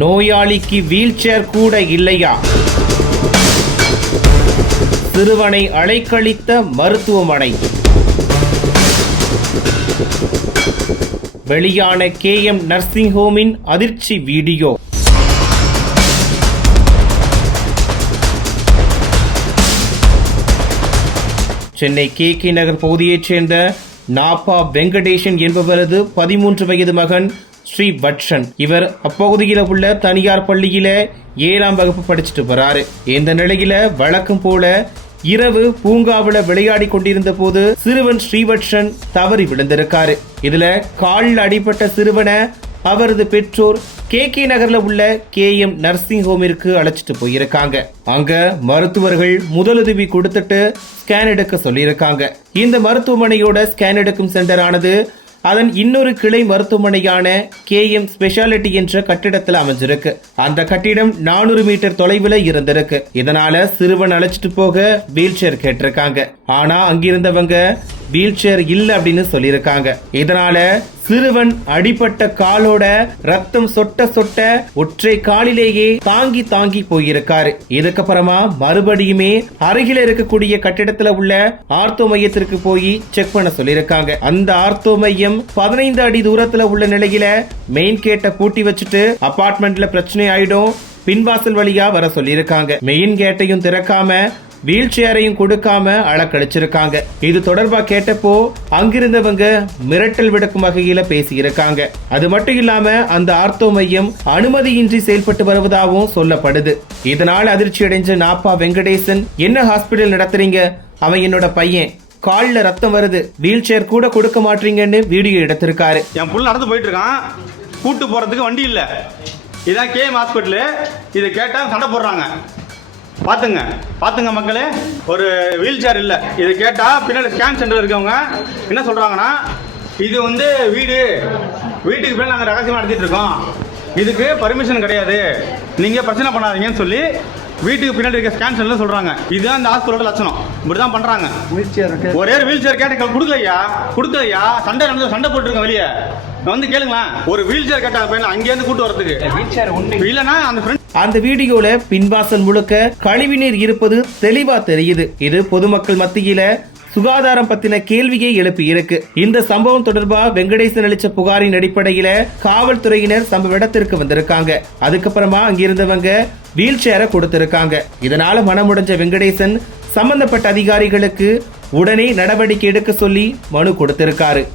நோயாளிக்கு wheel chair கூட இல்லையா? சிறுவனை அலைக்கழித்த மருத்துவமனை. வெளியான KM நர்சிங் ஹோமின் அதிர்ச்சி வீடியோ. சென்னை KK நகர் பகுதியைச் சேர்ந்த நாப்பா வெங்கடேசன் என்பவரது 13 வயது மகன் ஸ்ரீ வட்சன். இவர் அப்பகுதியில உள்ள தனியார் பள்ளியில 7ஆம் வகுப்பு படிச்சுட்டு வராரு. இந்த நிலையில வழக்கம் போல இரவு பூங்காவில விளையாடி கொண்டிருந்த போது சிறுவன் ஸ்ரீவட்சன் தவறி விழுந்திருக்காரு. இதுல காலில் அடிபட்ட சிறுவனை அவரது பெற்றோர் KK நகர்ல உள்ள KM நர்சிங் ஹோமிற்கு அழைச்சிட்டு போயிருக்காங்க. அங்க மருத்துவர்கள் முதலுதவி கொடுத்துட்டு ஸ்கேன் எடுக்க சொல்லியிருக்காங்க. இந்த மருத்துவமனையோட ஸ்கேன் எடுக்கும் சென்டர் ஆனது அதன் இன்னொரு கிளை மருத்துவமனையான KM ஸ்பெஷாலிட்டி என்ற கட்டிடத்தில் அமைஞ்சிருக்கு. அந்த கட்டிடம் 400 மீட்டர் தொலைவில் இருந்திருக்கு. இதனால சிறுவன் அழைச்சிட்டு போக வீல் சேர் கேட்டிருக்காங்க. ஆனா அங்கிருந்தவங்க வீல் சேர் இல்ல அப்படின்னு சொல்லியிருக்காங்க. இதனால சிறுவன் அடிபட்ட காலோட ரத்தம் சொட்ட சொட்ட ஒற்றை காலிலேயே தாங்கி தாங்கி போயிருக்காரு. இதுக்கப்புறமா மறுபடியுமே அருகில இருக்கக்கூடிய கட்டிடத்துல உள்ள ஆர்த்தோ மையத்திற்கு போய் செக் பண்ண சொல்லியிருக்காங்க. அந்த ஆர்த்தோ மையம் 15 அடி தூரத்துல உள்ள நிலையில மெயின் கேட்டை பூட்டி வச்சுட்டு அபார்ட்மெண்ட்ல பிரச்சனை ஆயிடும், பின்வாசல் வழியா வர சொல்லியிருக்காங்க. மெயின் கேட்டையும் திறக்காம வீல் சேரையும் கொடுக்காம அழக்கழிச்சிருக்காங்க. இது தொடர்பா கேட்டப்போ அங்கிருந்தவங்க மிரட்டல் விடுக்கும் வகையில பேசியிருக்காங்க. அது மட்டும் இல்லாம அந்த ஆர்த்தோ மையம் அனுமதியின்றி செயல்பட்டு வருவதாகவும் சொல்லப்படுது. இதனால் அதிர்ச்சி அடைஞ்ச நாப்பா வெங்கடேசன், என்ன ஹாஸ்பிட்டல் நடத்துறீங்க? அவன் என்னோட பையன், கால்ல ரத்தம் வருது, வீல் சேர் கூட கொடுக்க மாட்டீங்கன்னு வீடியோ எடுத்திருக்காரு. என் புள்ள நடந்து போயிட்டு இருக்கான், கூட்டு போறதுக்கு வண்டி இல்ல. இதான் KM ஹாஸ்பிட்டல். இதை கேட்டா சண்டை போடுறாங்க. பாத்துங்க மக்களே, ஒரு வீல் சேர் இல்ல. இது கேட்டா பின்னாடி ஸ்கேன் சென்டர் இருக்கவங்க என்ன சொல்றாங்கன்னா, இது வீட்டுக்கு பின்னாடி நாங்க ரகசியமா நடத்திட்டு இருக்கோம், இதுக்கு பர்மிஷன் கிடையாது, நீங்க பிரச்சனை பண்ணாதீங்கன்னு சொல்லி வீட்டுக்கு பின்னாடி இருக்க ஸ்கேன் சென்டர்ல சொல்றாங்க. இதுதான் இந்த ஹாஸ்பிட்டலோட லட்சணம். இப்படிதான் பண்றாங்க. ஒரே வீல் சேர் கேட்ட கொடுக்கலையா, சண்டை போட்டுருக்கோம் வெளியே வந்து கேளுங்களேன். ஒரு வீல் சேர் கேட்டா பையன் அங்கே இருந்து கூட்டு வரதுக்கு இல்லனா அந்த வீடியோல பின்வாசல் முழுக்க கழிவுநீர் இருப்பது தெளிவா தெரியுது. இது பொதுமக்கள் மத்தியில சுகாதாரம் பத்தின கேள்வியை எழுப்பி இருக்கு. இந்த சம்பவம் தொடர்பா வெங்கடேசன் அளிச்ச புகாரின் அடிப்படையில காவல்துறையினர் சம்பவ இடத்திற்கு வந்திருக்காங்க. அதுக்கப்புறமா அங்கிருந்தவங்க வீல் சேரை கொடுத்திருக்காங்க. இதனால மனமுடைஞ்ச வெங்கடேசன் சம்பந்தப்பட்ட அதிகாரிகளுக்கு உடனே நடவடிக்கை எடுக்க சொல்லி மனு கொடுத்திருக்காரு.